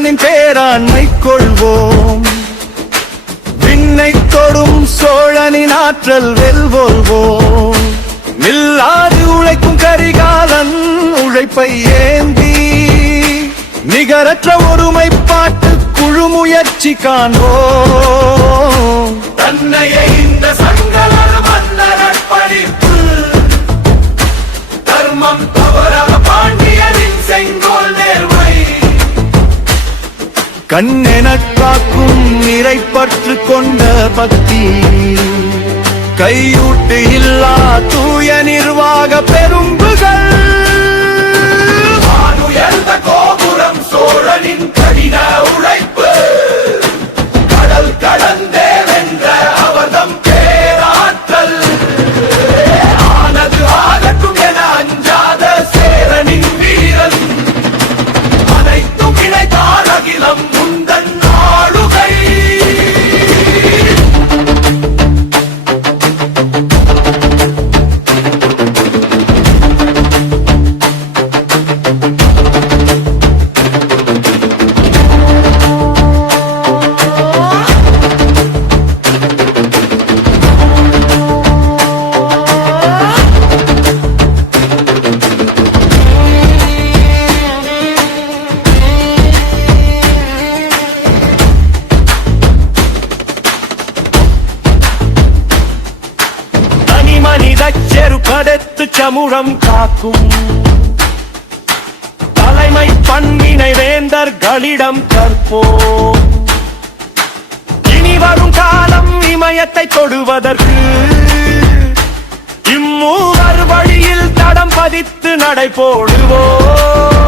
சோழனின் பேராண்மை கொள்வோம். விண்ணை தொடும் சோழனின் ஆற்றல் வெல்வோம். நில்லாது உழைக்கும் கரிகாலன் உழைப்பை ஏந்தி நிகரற்ற ஒருமைப்பாட்டு குழு முயற்சி காண்போம். தன்னையே இந்த சங்கலர் மன்னர் அர்ப்பணிப்பு தர்மம் தவறாக பாண்டியனின் செங்கோல் நேர்மை கண்ணெனக் காக்கும் நிறைப்பற்று கொண்ட பக்தி கையூட்டு இல்லா தூய நிர்வாக பெரும்புகள் உயர்ந்த கோபுரம் சோழனின் கடின உழைப்பு கடல் கடந்தே வென்ற அவர்தம் பேராற்றல் ஆனது ஆகட்டும் என அஞ்சாத சேரனின் வீரன் அனைத்தும் இணைத்தார் அகிலம் முந்தன் ஆளுகை. செருக்கடத்து சமுழம் காக்கும் தலைமை பண்பினை வேந்தர்களிடம் கற்போம். இனி வரும் காலம் இமயத்தை தொடுவதற்கு இம்மூவர் வழியில் தடம் பதித்து நடை போடுவோம்.